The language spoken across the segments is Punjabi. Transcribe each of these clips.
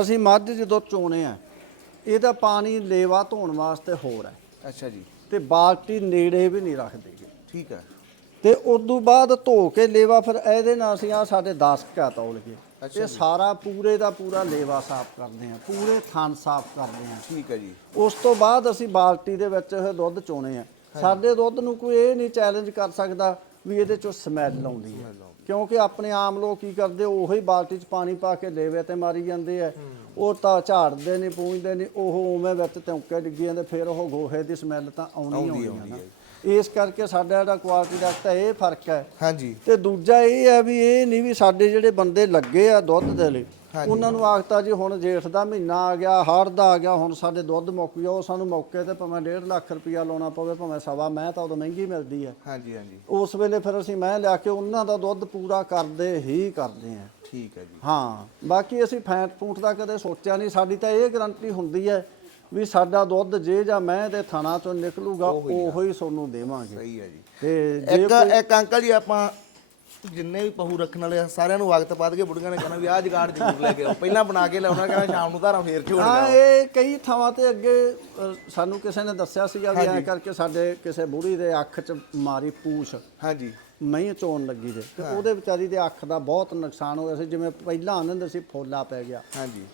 ਅਸੀਂ ਮੱਝ ਜਦੋਂ ਚੋਣੇ ਆ ਇਹਦਾ ਪਾਣੀ ਲੇਵਾ ਧੋਣ ਵਾਸਤੇ ਹੋਰ ਹੈ। ਅੱਛਾ ਜੀ। ਤੇ ਬਾਲਟੀ ਨੇੜੇ ਵੀ ਨਹੀਂ ਰੱਖਦੇ। ਗੇ। ਠੀਕ ਹੈ। ਤੇ ਉਸ ਤੋਂ ਬਾਅਦ ਧੋ ਕੇ ਲੇਵਾ ਫਿਰ ਇਹਦੇ ਨਾਲ ਅਸੀਂ ਆ ਸਾਡੇ 10 ਕਾ ਤੌਲ ਕੇ ਅੱਛਾ ਇਹ ਸਾਰਾ ਪੂਰੇ ਦਾ ਪੂਰਾ ਲੇਵਾ ਸਾਫ਼ ਕਰਦੇ ਆ ਪੂਰੇ ਥਣ ਸਾਫ਼ ਕਰਦੇ ਆ। ਠੀਕ ਹੈ ਜੀ। ਉਸ ਤੋਂ ਬਾਅਦ ਅਸੀਂ ਬਾਲਟੀ ਦੇ ਵਿੱਚ ਇਹ ਦੁੱਧ ਚੋਣੇ ਆ। ਸਾਡੇ ਦੁੱਧ ਨੂੰ ਕੋਈ ਇਹ ਨਹੀਂ ਚੈਲੰਜ ਕਰ ਸਕਦਾ ਵੀ ਇਹਦੇ ਚੋਂ ਸਮੈਲ ਆਉਂਦੀ ਹੈ। ਕਿਉਂਕਿ ਆਪਣੇ ਆਮ ਲੋਕ ਕੀ ਕਰਦੇ ਉਹੀ ਬਾਲਟੀ 'ਚ ਪਾਣੀ ਪਾ ਕੇ ਲੇਵੇ ਤੇ ਮਾਰੀ ਜਾਂਦੇ ਆ। ਉਹ ਤਾਂ ਝਾੜਦੇ ਨਹੀਂ ਪੂੰਝਦੇ ਨਹੀਂ ਉਹ ਉਵੇਂ ਵਿੱਚ ਤਿਉਂਕੇ ਡਿੱਗੀ ਜਾਂਦੇ ਫਿਰ ਉਹ ਗੋਹੇ ਦੀ ਸਮੈਲ ਤਾਂ ਆਉਣੀ ਆਉਂਦੀ ਹੈ। ਇਸ ਕਰਕੇ ਸਾਡਾ ਜਿਹੜਾ ਕੁਆਲਿਟੀ ਦਾ ਤਾਂ ਇਹ ਫ਼ਰਕ ਹੈ। ਹਾਂਜੀ। ਤੇ ਦੂਜਾ ਇਹ ਹੈ ਵੀ ਇਹ ਨਹੀਂ ਵੀ ਸਾਡੇ ਜਿਹੜੇ ਬੰਦੇ ਲੱਗੇ ਆ ਦੁੱਧ ਦੇ ਲਈ ਉਹਨਾਂ ਨੂੰ ਆਖਤਾ ਜੀ ਹੁਣ ਜੇਠ ਦਾ ਮਹੀਨਾ ਆ ਗਿਆ ਹਾੜ ਦਾ ਆ ਗਿਆ ਹੁਣ ਸਾਡੇ ਦੁੱਧ ਮੁੱਕ ਗਿਆ ਉਹ ਸਾਨੂੰ ਮੌਕੇ ਤੇ ਭਾਵੇਂ 1.5 ਲੱਖ ਰੁਪਇਆ ਲਾਉਣਾ ਪਵੇ ਭਾਵੇਂ ਸਵਾ ਮੈਂ ਤਾਂ ਉਦੋਂ ਮਹਿੰਗੀ ਮਿਲਦੀ ਹੈ। ਹਾਂਜੀ ਹਾਂਜੀ। ਉਸ ਵੇਲੇ ਫਿਰ ਅਸੀਂ ਮੈਂ ਲਿਆ ਕੇ ਉਹਨਾਂ ਦਾ ਦੁੱਧ ਪੂਰਾ ਕਰਦੇ ਹੀ ਕਰਦੇ ਆ ਠੀਕ ਹੈ ਜੀ। ਹਾਂ ਬਾਕੀ ਅਸੀਂ ਫੈਂਟ ਫੂਟ ਦਾ ਕਦੇ ਸੋਚਿਆ ਨਹੀਂ। ਸਾਡੀ ਤਾਂ ਇਹ ਗਰੰਟੀ ਹੁੰਦੀ ਹੈ ਵੀ ਸਾਡਾ ਦੁੱਧ ਜੇ ਜਾਂ ਮੈਂ ਦੇ ਥਣਾ ਚੋਂ ਨਿਕਲੂਗਾ ਉਹੋ ਹੀ ਤੁਹਾਨੂੰ ਦੇਵਾਂਗੇ। ਸਹੀ ਹੈ ਜੀ। ਤੇ ਇੱਕ ਇੱਕ ਅੰਕਲ ਜੀ ਆਪਾਂ ਜਿੰਨੇ ਵੀ ਪਹੂ ਰੱਖਣ ਵਾਲੇ ਆ, ਸਾਰਿਆਂ ਨੂੰ ਵਕਤ ਪਾ ਕੇ ਬੁੜੀਆਂ ਨੇ ਕਹਿਣਾ ਵੀ ਆਹ ਜਗਾੜ ਜ਼ਰੂਰ ਲੈ ਕੇ ਆਓ। ਪਹਿਲਾਂ ਬਣਾ ਕੇ ਲਿਆਉਣਾ ਕਹਿੰਦਾ ਸ਼ਾਮ ਨੂੰ ਧਾਰਾਂ ਫੇਰ ਛੋੜ ਹਾਂ ਇਹ ਕਈ ਥਾਵਾਂ ਤੇ ਅੱਗੇ ਅ, ਸਾਨੂੰ ਕਿਸੇ ਨੇ ਦੱਸਿਆ ਸੀਗਾ ਵੀ ਐ ਕਰਕੇ ਸਾਡੇ ਕਿਸੇ ਬੁੜੀ ਦੇ ਅੱਖ 'ਚ ਮਾਰੀ ਪੂਛ। ਹਾਂਜੀ। ਮਹੀਂ ਚੋਣ ਲੱਗੀ ਦੇ ਤੇ ਉਹਦੇ ਵਿਚਾਰੀ ਦੇ ਅੱਖ ਦਾ ਬਹੁਤ ਨੁਕਸਾਨ ਹੋਇਆ ਸੀ ਜਿਵੇਂ ਪਹਿਲਾਂ ਆਨੰਦ ਸੀ ਫੋਲਾ ਪੈ ਗਿਆ। ਹਾਂਜੀ।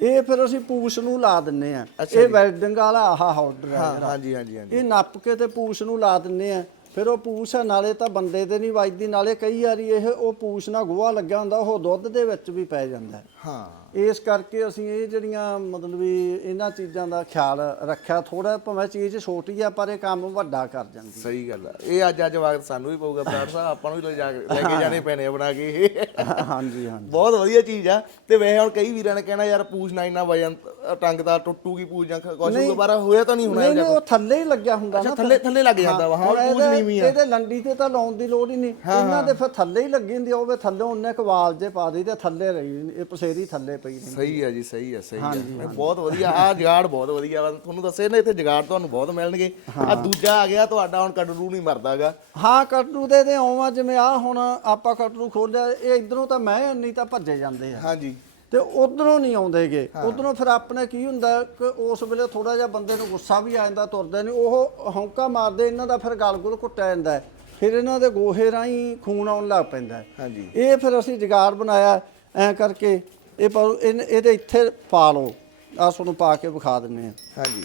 ਇਹ ਫਿਰ ਅਸੀਂ ਪੂਛ ਨੂੰ ਲਾ ਦਿੰਨੇ ਆ। ਇਹ ਵੈਲਡਿੰਗ ਵਾਲਾ ਆਹ ਆਰਡਰ ਹਾਂ ਹੈ ਹਾਂਜੀ ਹਾਂਜੀ ਹਾਂਜੀ। ਇਹ ਨੱਪ ਕੇ ਤੇ ਪੂਛ ਨੂੰ ਲਾ ਦਿੰਨੇ ਆ। ਫਿਰ ਉਹ ਪੂਛ ਹੈ ਨਾਲੇ ਤਾਂ ਬੰਦੇ ਤੇ ਨਹੀਂ ਵੱਜਦੀ, ਨਾਲੇ ਕਈ ਵਾਰੀ ਇਹ ਉਹ ਪੂਛ ਨਾਲ ਗੋਹਾ ਲੱਗਿਆ ਹੁੰਦਾ, ਉਹ ਦੁੱਧ ਦੇ ਵਿੱਚ ਵੀ ਪੈ ਜਾਂਦਾ ਹੈ। ਹਾਂ। ਇਸ ਕਰਕੇ ਅਸੀਂ ਇਹ ਜਿਹੜੀਆਂ ਮਤਲਬ ਵੀ ਇਹਨਾਂ ਚੀਜ਼ਾਂ ਦਾ ਖਿਆਲ ਰੱਖਿਆ ਥੋੜਾ ਭਾਵੇਂ ਚੀਜ਼ ਛੋਟੀ ਆ ਪਰ ਇਹ ਕੰਮ ਵੱਡਾ ਕਰ ਜਾਂਦੀ। ਸਹੀ ਗੱਲ ਆ। ਇਹ ਅੱਜ ਅੱਜ ਵਕਤ ਸਾਨੂੰ ਵੀ ਪਊਗਾ ਬਰਾੜ ਸਾਹਿਬ ਆਪਾਂ ਨੂੰ ਵੀ ਲੈ ਜਾ ਲੈ ਕੇ ਜਾਣੇ ਪੈਣੇ ਆ ਬਣਾ ਕੇ। ਹਾਂਜੀ ਹਾਂਜੀ। ਬਹੁਤ ਵਧੀਆ ਚੀਜ਼ ਆ। ਤੇ ਵੈਸੇ ਹੁਣ ਕਈ ਵੀਰਾਂ ਨੇ ਕਹਿਣਾ ਯਾਰ ਪੂਛ ਨਾ ਇੰਨਾ ਵਜਨ ਟੰਗ ਦਾ ਟੁੱਟੂਗੀ ਪੂਛ ਜਾਂ ਕੁਝ ਦੁਬਾਰਾ ਹੋਇਆ ਤਾਂ ਨਹੀਂ ਹੋਣਾ ਨਹੀਂ ਉਹ ਥੱਲੇ ਹੀ ਲੱਗਿਆ ਹੁੰਦਾ ਨਾ ਥੱਲੇ ਥੱਲੇ। ਲੱਗ ਜਾਂਦਾ ਵਾ। ਹਾਂ ਪੂਛ ਨੀਵੀਂ ਆ। ਇਹਦੇ ਲੰਡੀ ਤੇ ਤਾਂ ਲਾਉਣ ਦੀ ਲੋੜ ਹੀ ਨਹੀਂ। ਇਹਨਾਂ ਦੇ ਫਿਰ ਥੱਲੇ ਹੀ ਲੱਗੀ ਹੁੰਦੀ ਆ ਉਹ ਵੀ ਥੱਲੇ ਉਹਨੇ ਕਵਾਲ ਜੇ ਪਾ ਦੇ ਤੇ ਥੱਲੇ ਰਹੀ ਇਹ ਪਸੇਰੀ ਥੱਲੇ ਪਈ ਰਹਿੰਦੀ ਸਹੀ ਹੈ। ਜੀ ਸਹੀ ਹੈ ਸਹੀ ਹੈ। ਬਹੁਤ ਵਧੀਆ ਆ ਜਗਾੜ ਬਹੁਤ ਵਧੀਆ ਵਾ। ਤੁਹਾਨੂੰ ਦੱਸੇ ਨੇ ਇੱਥੇ ਜਗਾੜ ਤੁਹਾਨੂੰ ਬਹੁਤ ਮਿਲਣਗੇ। ਆ ਦੂਜਾ ਆ ਗਿਆ ਤੁਹਾਡਾ ਹੁਣ ਕਡਰੂ ਨਹੀਂ ਮਰਦਾਗਾ। ਹਾਂ ਕਟਰੂ ਦੇ ਤੇ ਆਵਾਂ ਜਿਵੇਂ ਆ ਹੁਣ ਆਪਾਂ ਕਟਰੂ ਖੋਲਿਆ ਇਹ ਇਧਰੋਂ ਤਾਂ ਮੈਂ ਨਹੀਂ ਤਾਂ ਭੱਜੇ ਜਾਂਦੇ ਆ। ਹਾਂਜੀ। ਤੇ ਉਧਰੋਂ ਨਹੀਂ ਆਉਂਦੇਗੇ। ਉਧਰੋਂ ਫਿਰ ਆਪਣੇ ਕੀ ਹੁੰਦਾ ਕਿ ਉਸ ਵੇਲੇ ਥੋੜਾ ਜਿਹਾ ਬੰਦੇ ਨੂੰ ਗੁੱਸਾ ਵੀ ਆ ਜਾਂਦਾ ਤੁਰਦੇ ਨਹੀਂ। ਉਹ ਹੌਂਕਾ ਮਾਰਦੇ ਇਹਨਾਂ ਦਾ ਫਿਰ ਗਲ ਗੁਲ ਘੁੱਟਿਆ ਜਾਂਦਾ। ਫਿਰ ਇਹਨਾਂ ਦੇ ਗੋਹੇ ਰਾਹੀਂ ਖੂਨ ਆਉਣ ਲੱਗ ਪੈਂਦਾ। ਹਾਂਜੀ। ਇਹ ਫਿਰ ਅਸੀਂ ਜਗਾੜ ਬਣਾਇਆ ਐ ਕਰਕੇ ਇਹ ਪਰ ਇਹਨ- ਇਹਦੇ ਇੱਥੇ ਪਾ ਲਓ। ਆ ਤੁਹਾਨੂੰ ਪਾ ਕੇ ਵਿਖਾ ਦਿੰਨੇ ਆ। ਹਾਂਜੀ।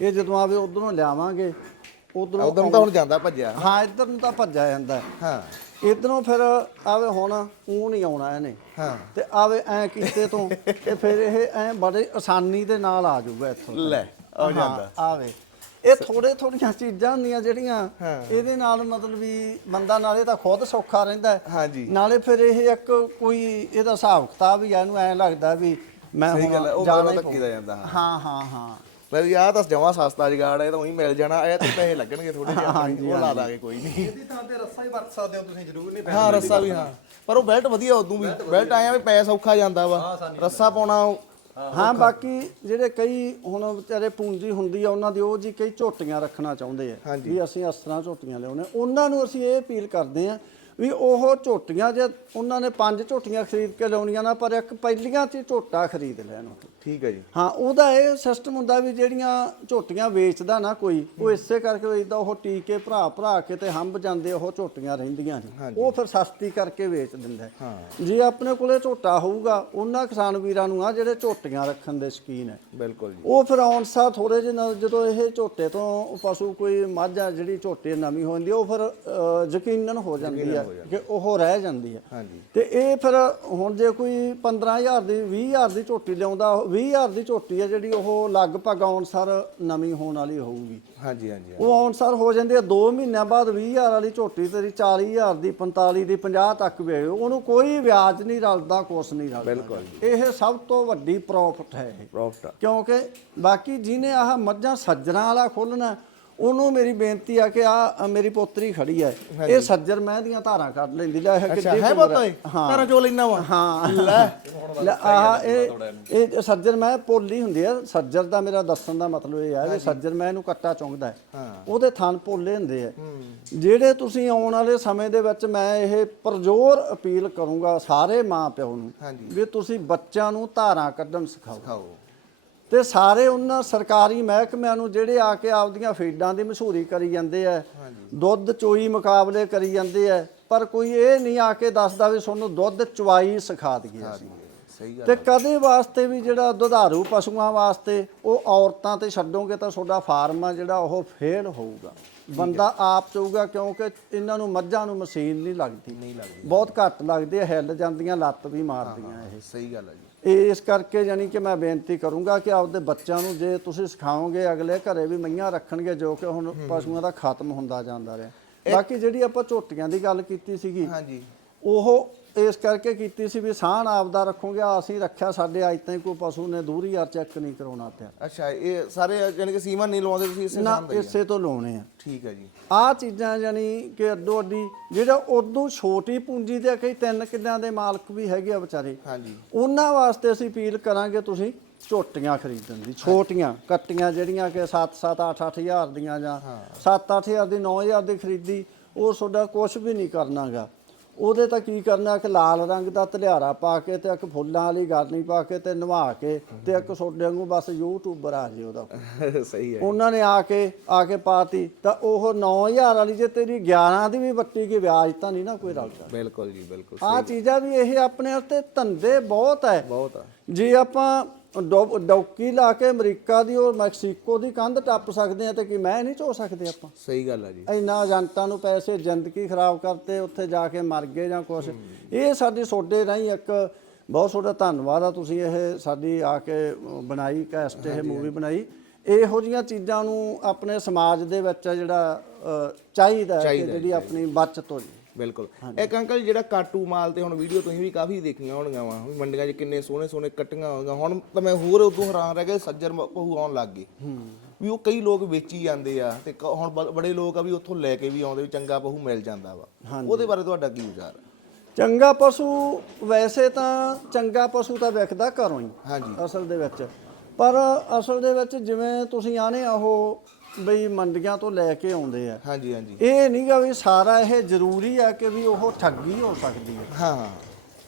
ਇਹ ਜਦੋਂ ਆਵੇ ਉਧਰੋਂ ਲਿਆਵਾਂਗੇ ਉਧਰੋਂ ਉਦੋਂ ਤਾਂ ਹੁਣ ਜਾਂਦਾ ਭੱਜਿਆ। ਹਾਂ ਇੱਧਰ ਨੂੰ ਤਾਂ ਭੱਜਿਆ ਜਾਂਦਾ। ਹੈ। ਇਧਰੋਂ ਫਿਰ ਆਵੇ ਹੁਣ ਉਹ ਨਹੀਂ ਆਉਣਾ ਇਹਨੇ। ਹਾਂ। ਤੇ ਆਵੇ ਐ ਕੀਤੇ ਤੋਂ ਤੇ ਫਿਰ ਇਹ ਐ ਬੜੇ ਆਸਾਨੀ ਦੇ ਨਾਲ ਆ ਜਾਊਗਾ ਇੱਥੋਂ। ਲੈ ਆ ਜਾਂਦਾ। ਆਵੇ। ਇਹ ਥੋੜੇ ਥੋੜੀਆਂ ਚੀਜ਼ਾਂ ਹੁੰਦੀਆਂ ਜਿਹੜੀਆਂ। ਇਹਦੇ ਨਾਲ ਮਤਲਬ ਵੀ ਬੰਦਾ ਨਾਲੇ ਤਾਂ ਖੁਦ ਸੌਖਾ ਰਹਿੰਦਾ ਹੈ, ਹਾਂਜੀ। ਨਾਲੇ ਫਿਰ ਇਹ ਇੱਕ ਕੋਈ ਇਹਦਾ ਹਿਸਾਬ ਕਿਤਾਬ ਹੀ ਆ ਇਹਨੂੰ ਐ ਲੱਗਦਾ ਵੀ ਮੈਂ ਸਹੀ ਹੁਣ ਗੱਲ ਹੈ, ਉਹ ਜਾਣਾ ਦਾ ਜਾਂਦਾ, ਹਾਂ। ਹਾਂ ਹਾਂ ਹਾਂ। ਲੈ ਵੀ ਆਹ ਤਾਂ ਜਮਾ ਸਸਤਾ ਜਗਾੜ ਹੈ ਤਾਂ ਉਹੀ ਮਿਲ ਜਾਣਾ ਇਹ ਤੇ ਪੈਸੇ ਲੱਗਣਗੇ ਥੋੜੇ ਜਿਹੇ ਆਪਣੇ, ਉਹ ਲਾ ਦਾਂਗੇ ਕੋਈ ਨਹੀਂ। ਇਹਦੀ ਥਾਂ ਤੇ ਰੱਸਾ ਹੀ ਵਰਤ ਸਕਦੇ ਹੋ ਤੁਸੀਂ ਜ਼ਰੂਰ ਨਹੀਂ ਹਾਂ ਰੱਸਾ ਵੀ ਹਾਂ। ਪਰ ਉਹ ਬੈਲਟ ਵਧੀਆ ਉਦੋਂ ਵੀ ਬੈਲਟ ਆਇਆ ਵੀ ਪੈ ਸੌਖਾ ਜਾਂਦਾ ਵਾ ਰੱਸਾ ਪਾਉਣਾ ਹਾਂ ਬਾਕੀ ਜਿਹੜੇ ਕਈ ਹੁਣ ਵਿਚਾਰੇ ਪੂੰਜੀ ਹੁੰਦੀ ਆ ਉਹਨਾਂ ਦੀ ਉਹ ਜੀ ਕਈ ਝੋਟੀਆਂ ਰੱਖਣਾ ਚਾਹੁੰਦੇ ਆ ਵੀ ਅਸੀਂ ਇਸ ਤਰ੍ਹਾਂ ਝੋਟੀਆਂ ਲਿਆਉਣੇ ਉਹਨਾਂ ਨੂੰ ਅਸੀਂ ਇਹ ਅਪੀਲ ਕਰਦੇ ਆ ਵੀ ਉਹ ਝੋਟੀਆਂ ਜੇ ਉਹਨਾਂ ਨੇ ਪੰਜ ਝੋਟੀਆਂ ਖਰੀਦ ਕੇ ਲਿਆਉਣੀਆਂ ਨਾ ਪਰ ਇੱਕ ਪਹਿਲੀਆਂ ਹੀ ਝੋਟਾ ਖਰੀਦ ਲੈਣ ਉਹ। ਠੀਕ ਹੈ ਜੀ। ਹਾਂ ਉਹਦਾ ਇਹ ਸਿਸਟਮ ਹੁੰਦਾ ਵੀ ਜਿਹੜੀਆਂ ਝੋਟੀਆਂ ਵੇਚਦਾ ਨਾ ਕੋਈ ਉਹ ਇਸੇ ਕਰਕੇ ਵੇਚਦਾ ਉਹ ਟੀਕੇ ਭਰਾ ਭਰਾ ਕੇ ਤੇ ਹੰਬ ਜਾਂਦੇ ਉਹ ਝੋਟੀਆਂ ਰਹਿੰਦੀਆਂ ਨੇ ਉਹ ਫਿਰ ਸਸਤੀ ਕਰਕੇ ਵੇਚ ਦਿੰਦਾ। ਜੇ ਆਪਣੇ ਕੋਲੇ ਝੋਟਾ ਹੋਊਗਾ ਉਹਨਾਂ ਕਿਸਾਨ ਵੀਰਾਂ ਨੂੰ ਆ ਜਿਹੜੇ ਝੋਟੀਆਂ ਰੱਖਣ ਦੇ ਸ਼ਕੀਨ ਹੈ। ਬਿਲਕੁਲ ਜੀ। ਉਹ ਫਿਰ ਆਉਣ ਸਾ ਥੋੜੇ ਜਿਹੇ ਜਦੋਂ ਇਹ ਝੋਟੇ ਤੋਂ ਪਸ਼ੂ ਕੋਈ ਮੱਝ ਆ ਜਿਹੜੀ ਝੋਟੇ ਨਵੀਂ ਹੋ ਜਾਂਦੀ ਉਹ ਫਿਰ ਯਕੀਨਨ ਹੋ ਜਾਂਦੀ ਹੈ ਕਿ ਉਹ ਰਹਿ ਜਾਂਦੀ ਹੈ। ਹਾਂਜੀ। ਤੇ ਇਹ ਫਿਰ ਹੁਣ ਜੇ ਕੋਈ 15000 ਦੀ 20000 ਦੀ ਝੋਟੀ ਲਿਆਉਂਦਾ 20000 ਦੀ ਝੋਟੀ ਹੈ ਜਿਹੜੀ ਉਹ ਲਗਭਗ ਆਉਣ ਸਰ ਨਵੀਂ ਹੋਣ ਵਾਲੀ ਹੋਊਗੀ। ਹਾਂਜੀ ਹਾਂਜੀ ਉਹ ਆਉਣ ਸਰ ਹੋ ਜਾਂਦੀ ਹੈ 2 ਮਹੀਨਿਆਂ ਬਾਅਦ 20000 ਵਾਲੀ ਝੋਟੀ ਤੇਰੀ 40000 ਦੀ 45 ਦੀ 50 ਤੱਕ ਵੀ। ਉਹਨੂੰ ਕੋਈ ਵਿਆਜ ਨਹੀਂ ਰਲਦਾ ਕੁਛ ਨਹੀਂ ਰਲਦਾ। ਬਿਲਕੁਲ ਇਹ ਸਭ ਤੋਂ ਵੱਡੀ ਪ੍ਰੋਫਿਟ ਹੈ ਇਹ। ਪ੍ਰੋਫਿਟ ਕਿਉਂਕਿ ਬਾਕੀ ਜਿਹਨੇ ਆਹ ਮੱਝਾਂ ਸੱਜਣਾ ਵਾਲਾ ਖੋਲਣਾ ਉਹਨੂੰ ਮੇਰੀ ਬੇਨਤੀ ਆ ਕਿ ਆ ਮੇਰੀ ਪੋਤਰੀ ਖੜੀ ਹੈ ਇਹ ਸੱਜਰ ਮੈਂ ਦੀਆਂ ਧਾਰਾਂ ਕੱਢ ਲੈਂਦੀ ਲੈ ਇਹ ਅੱਛਾ ਕਿੱਡੀ ਹੈ ਉਮਰ ਹਾਂ। ਤਾਰਾ ਚੋ ਲੈਣਾ ਵਾ? ਹਾਂ। ਲੈ। ਆਹ ਇਹ ਇਹ ਸੱਜਰ ਮੈਂ ਪੋਲੀ ਹੁੰਦੀ ਆ। ਸੱਜਰ ਦਾ ਮੇਰਾ ਦੱਸਣ ਦਾ ਮਤਲਬ ਇਹ ਹੈ ਕਿ ਸੱਜਰ ਮੈਂ ਇਹਨੂੰ ਕੱਟਾ ਚੁੰਗਦਾ ਹੈ। ਹਾਂ। ਉਹਦੇ ਥਣ ਪੋਲੇ ਹੁੰਦੇ ਆ। ਜਿਹੜੇ ਤੁਸੀਂ ਆਉਣ ਵਾਲੇ ਸਮੇਂ ਦੇ ਵਿੱਚ ਮੈਂ ਇਹ ਪਰਜੋਰ ਅਪੀਲ ਕਰੂੰਗਾ ਸਾਰੇ ਮਾਂ ਪਿਓ ਨੂੰ ਹਾਂਜੀ। ਵੀ ਤੁਸੀਂ ਬੱਚਿਆਂ ਨੂੰ ਧਾਰਾਂ ਕੱਢਣ ਸਿਖਾਓ। ਖਾਓ ਤੇ ਸਾਰੇ ਉਹਨਾਂ ਸਰਕਾਰੀ ਮਹਿਕਮਿਆਂ ਨੂੰ ਜਿਹੜੇ ਆ ਕੇ ਆਪਦੀਆਂ ਫੀਡਾਂ ਦੀ ਮਸ਼ਹੂਰੀ ਕਰੀ ਜਾਂਦੇ ਆ ਦੁੱਧ ਚੋਈ ਮੁਕਾਬਲੇ ਕਰੀ ਜਾਂਦੇ ਆ ਪਰ ਕੋਈ ਇਹ ਨਹੀਂ ਆ ਕੇ ਦੱਸਦਾ ਵੀ ਤੁਹਾਨੂੰ ਦੁੱਧ ਚਵਾਈ ਸਿਖਾ ਦਈਏ ਅਸੀਂ। ਸਹੀ ਗੱਲ ਤੇ ਕਦੇ ਵਾਸਤੇ ਵੀ ਜਿਹੜਾ ਦੁਧਾਰੂ ਪਸ਼ੂਆਂ ਵਾਸਤੇ ਉਹ ਔਰਤਾਂ ਤੇ ਛੱਡੋਗੇ ਤਾਂ ਤੁਹਾਡਾ ਫਾਰਮ ਆ ਜਿਹੜਾ ਉਹ ਫੇਲ ਹੋਊਗਾ। ਬੰਦਾ ਆਪ ਚਊਗਾ ਕਿਉਂਕਿ ਇਹਨਾਂ ਨੂੰ ਮੱਝਾਂ ਨੂੰ ਮਸ਼ੀਨ ਨਹੀਂ ਲੱਗਦੀ। ਨਹੀਂ ਲੱਗਦੀ। ਬਹੁਤ ਘੱਟ ਲੱਗਦੀ ਹੈ ਹਿੱਲ ਜਾਂਦੀਆਂ ਲੱਤ ਵੀ ਮਾਰਦੀਆਂ ਇਹ। ਸਹੀ ਗੱਲ ਹੈ ਜੀ। ਇਸ ਕਰਕੇ ਯਾਨੀ ਕਿ ਮੈਂ ਬੇਨਤੀ ਕਰੂੰਗਾ ਕਿ ਆਪਦੇ ਬੱਚਿਆਂ ਨੂੰ ਜੇ ਤੁਸੀਂ ਸਿਖਾਓਗੇ ਅਗਲੇ ਘਰੇ ਵੀ ਮਈਆਂ ਰੱਖਣਗੇ ਜੋ ਕਿ ਹੁਣ ਪਸ਼ੂਆਂ ਦਾ ਖਤਮ ਹੁੰਦਾ ਜਾਂਦਾ ਰਿਹਾ। ਬਾਕੀ ਜਿਹੜੀ ਆਪਾਂ ਝੋਟੀਆਂ ਦੀ ਗੱਲ ਕੀਤੀ ਸੀਗੀ ਹਾਂਜੀ। ਉਹ ਇਸ ਕਰਕੇ ਕੀਤੀ ਸੀ ਵੀ ਸਾਹਣ ਆਪਦਾ ਰੱਖੋਗੇ ਆ ਅਸੀਂ ਰੱਖਿਆ ਸਾਡੇ ਅੱਜ ਤਾਈਂ ਕੋਈ ਪਸ਼ੂ ਨੇ ਦੂਰੀ ਯਾਰ ਚੈੱਕ ਨਹੀਂ ਕਰਾਉਣਾ ਪਿਆ ਅੱਛਾ ਇਹ ਸਾਰੇ ਯਾਨੀ ਕਿ ਸੀਮਾ ਨਹੀਂ ਲਵਾਉਂਦੇ ਤੁਸੀਂ ਇਸੇ ਨਾ ਨਾਮ ਹੀ ਆ? ਇਸੇ ਤੋਂ ਲਾਉਣੇ ਆ। ਠੀਕ ਹੈ ਜੀ। ਆ ਚੀਜ਼ਾਂ ਯਾਨੀ ਕਿ ਅੱਡੋ ਅੱਡੀ ਜਿਹੜਾ ਉਦੋਂ ਛੋਟੀ ਪੂੰਜੀ ਦੇ ਕਈ ਤਿੰਨ ਕਿੱਲਿਆਂ ਦੇ ਮਾਲਕ ਵੀ ਹੈਗੇ ਆ ਵਿਚਾਰੇ ਹਾਂਜੀ। ਉਹਨਾਂ ਵਾਸਤੇ ਅਸੀਂ ਅਪੀਲ ਕਰਾਂਗੇ ਤੁਸੀਂ ਝੋਟੀਆਂ ਖਰੀਦਣ ਦੀ ਛੋਟੀਆਂ ਕੱਟੀਆਂ ਜਿਹੜੀਆਂ ਕਿ 7-7 8-8 ਹਜ਼ਾਰ ਦੀਆਂ ਜਾਂ 7-8 ਹਜ਼ਾਰ ਦੀ 9000 ਦੀ ਖਰੀਦੀ ਉਹ ਤੁਹਾਡਾ ਕੁਝ ਵੀ ਨਹੀਂ ਕਰਨਾਗਾ। ਉਹਦੇ ਤਾਂ ਕੀ ਕਰਨਾ ਕਿ ਲਾਲ ਰੰਗ ਦਾ ਧਲਿਆਰਾ ਪਾ ਕੇ ਤੇ ਇੱਕ ਫੁੱਲਾਂ ਵਾਲੀ ਗਰਨੀ ਪਾ ਕੇ ਤੇ ਨਵਾ ਕੇ ਤੇ ਇੱਕ ਸੋਡੇ ਵਾਂਗੂ ਬਸ ਯੂਟਿਊਬਰ ਆ ਜੇ ਉਹਦਾ। ਸਹੀ ਹੈ। ਉਹਨਾਂ ਨੇ ਆ ਕੇ ਆ ਕੇ ਪਾਤੀ ਤਾਂ ਉਹ 9000 ਵਾਲੀ ਜੇ ਤੇਰੀ 11 ਦੀ ਵੀ ਬੱਟੀ ਕੀ ਵਿਆਜ ਤਾਂ ਨਹੀਂ ਨਾ ਕੋਈ ਰਲਦਾ ਬਿਲਕੁਲ ਜੀ ਬਿਲਕੁਲ ਆ ਚੀਜ਼ਾਂ ਵੀ ਇਹ ਆਪਣੇ ਉੱਤੇ ਧੰਦੇ ਬਹੁਤ ਹੈ। ਬਹੁਤ ਆ। ਜੇ ਆਪਾਂ ਡੌ- ਡੌਕੀ ਲਾ ਕੇ ਅਮਰੀਕਾ ਦੀ ਔਰ ਮੈਕਸੀਕੋ ਦੀ ਕੰਧ ਟੱਪ ਸਕਦੇ ਆ ਤੇ ਕੀ ਮੈਂ ਨਹੀਂ ਚੋ ਸਕਦੇ ਆਪਾਂ? ਸਹੀ ਗੱਲ ਹੈ ਜੀ। ਇੰਨਾ ਏਜੰਟਾਂ ਨੂੰ ਪੈਸੇ ਜ਼ਿੰਦਗੀ ਖਰਾਬ ਕਰਤੇ ਉੱਥੇ ਜਾ ਕੇ ਮਰ ਗਏ ਜਾਂ ਕੁਛ। ਇਹ ਸਾਡੀ ਸੋਡੇ ਰਾਹੀਂ ਇੱਕ ਬਹੁਤ ਤੁਹਾਡਾ ਧੰਨਵਾਦ ਆ ਤੁਸੀਂ ਇਹ ਸਾਡੀ ਆ ਕੇ ਅ, ਬਣਾਈ ਕੈਸਟ ਇਹ ਮੂਵੀ ਬਣਾਈ। ਇਹੋ ਜੀਆਂ ਚੀਜ਼ਾਂ ਨੂੰ ਆਪਣੇ ਸਮਾਜ ਦੇ ਵਿੱਚ ਜਿਹੜਾ ਅ, ਚਾਹੀਦਾ ਹੈ ਕਿ ਚਾਹੀਦਾ ਹੈ, ਜਿਹੜੀ ਆਪਣੀ ਬਚਤ ਹੋ ਜੇ ਬਿਲਕੁਲ। ਇੱਕ ਅੰਕਲ ਜਿਹੜਾ ਕਾਟੂ ਮਾਲ ਤੇ ਹੁਣ ਵੀਡੀਓ ਤੁਸੀਂ ਵੀ ਕਾਫੀ ਦੇਖੀਆਂ ਹੋਣਗੀਆਂ ਵਾ ਮੰਡੀਆਂ 'ਚ ਕਿੰਨੇ ਸੋਹਣੇ ਸੋਹਣੇ ਕੱਟੀਆਂ ਹੋਣਗੀਆਂ। ਹੁਣ ਤਾਂ ਮੈਂ ਹੋਰ ਉਦੋਂ ਹੈਰਾਨ ਰਹਿ ਗਿਆ ਸੱਜਰ ਪਹੂ ਆਉਣ ਲੱਗ ਗਏ। ਵੀ ਉਹ ਕਈ ਲੋਕ ਵੇਚੀ ਜਾਂਦੇ ਆ ਤੇ ਕ- ਹੁਣ ਬ- ਬੜੇ ਲੋਕ ਆ ਵੀ ਉੱਥੋਂ ਲੈ ਕੇ ਵੀ ਆਉਂਦੇ ਵੀ ਚੰਗਾ ਪਹੂ ਮਿਲ ਜਾਂਦਾ ਵਾ। ਉਹਦੇ ਬਾਰੇ ਤੁਹਾਡਾ ਕੀ ਵਿਚਾਰ? ਚੰਗਾ ਪਸ਼ੂ ਵੈਸੇ ਤਾਂ ਚੰਗਾ ਪਸ਼ੂ ਤਾਂ ਵਿਕਦਾ ਘਰੋਂ ਹੀ ਹਾਂਜੀ। ਅਸਲ ਦੇ ਵਿੱਚ। ਪਰ ਅਸਲ ਦੇ ਵਿੱਚ ਜਿਵੇਂ ਤੁਸੀਂ ਆਨੇ ਉਹ ਬਈ ਮੰਡੀਆਂ ਤੋਂ ਲੈ ਕੇ ਆਉਂਦੇ ਆ। ਹਾਂਜੀ ਹਾਂਜੀ। ਇਹ ਨਹੀਂਗਾ ਵੀ ਸਾਰਾ ਇਹ ਜ਼ਰੂਰੀ ਆ ਕਿ ਵੀ ਉਹ ਠੱਗੀ ਹੋ ਸਕਦੀ ਹੈ ਹਾਂ।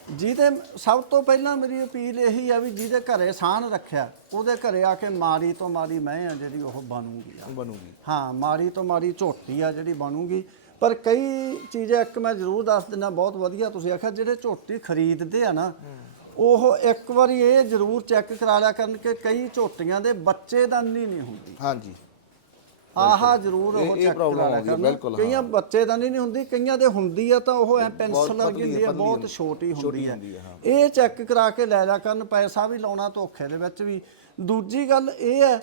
ਜਿਹਦੇ ਸਭ ਤੋਂ ਪਹਿਲਾਂ ਮੇਰੀ ਅਪੀਲ ਇਹੀ ਆ ਵੀ ਜਿਹਦੇ ਘਰੇ ਸਾਨ ਰੱਖਿਆ ਉਹਦੇ ਘਰੇ ਆ ਕੇ ਮਾਰੀ ਤੋਂ ਮਾਰੀ ਮੈਂ ਆ ਜਿਹੜੀ ਉਹ ਬਣੂਗੀ ਆ। ਬਣੂਗੀ। ਹਾਂ ਮਾੜੀ ਤੋਂ ਮਾੜੀ ਝੋਟੀ ਆ ਜਿਹੜੀ ਬਣੂਗੀ। ਪਰ ਕਈ ਚੀਜ਼ਾਂ ਇੱਕ ਮੈਂ ਜ਼ਰੂਰ ਦੱਸ ਦਿੰਦਾ ਬਹੁਤ ਵਧੀਆ ਤੁਸੀਂ ਆਖਿਆ ਜਿਹੜੇ ਝੋਟੀ ਖਰੀਦਦੇ ਆ ਨਾ ਉਹ ਇੱਕ ਵਾਰੀ ਇਹ ਜ਼ਰੂਰ ਚੈੱਕ ਕਰਾ ਲਿਆ ਕਰਨ ਕਿ ਕਈ ਝੋਟੀਆਂ ਦੇ ਬੱਚੇ ਦਾ ਨਹੀਂ ਹੁੰਦੀ। ਹਾਂਜੀ। ਆਹਾ ਜ਼ਰੂਰ ਉਹ ਚੈੱਕ problem ਕਰਾ ਲਿਆ ਆਉਂਦੀ ਹੈ, ਕਰਨ। ਬਿਲਕੁਲ, ਕਈਆਂ ਬੱਚੇ ਦਾ ਨਹੀਂ ਹੁੰਦੀ ਕਈਆਂ ਦੇ ਹੁੰਦੀ ਆ ਤਾਂ ਉਹ ਐ ਪੈਨਸਲ ਵਰਗੀ ਹੁੰਦੀ ਆ ਬਹੁਤ। ਛੋਟੀ ਹੁੰਦੀ ਹੈ, ਇਹ ਚੈੱਕ ਕਰਾ ਕੇ ਲੈ ਲਿਆ ਕਰਨ ਪੈਸਾ ਵੀ ਲਾਉਣਾ ਧੋਖੇ ਦੇ ਵਿੱਚ ਵੀ। ਦੂਜੀ ਗੱਲ ਇਹ ਹੈ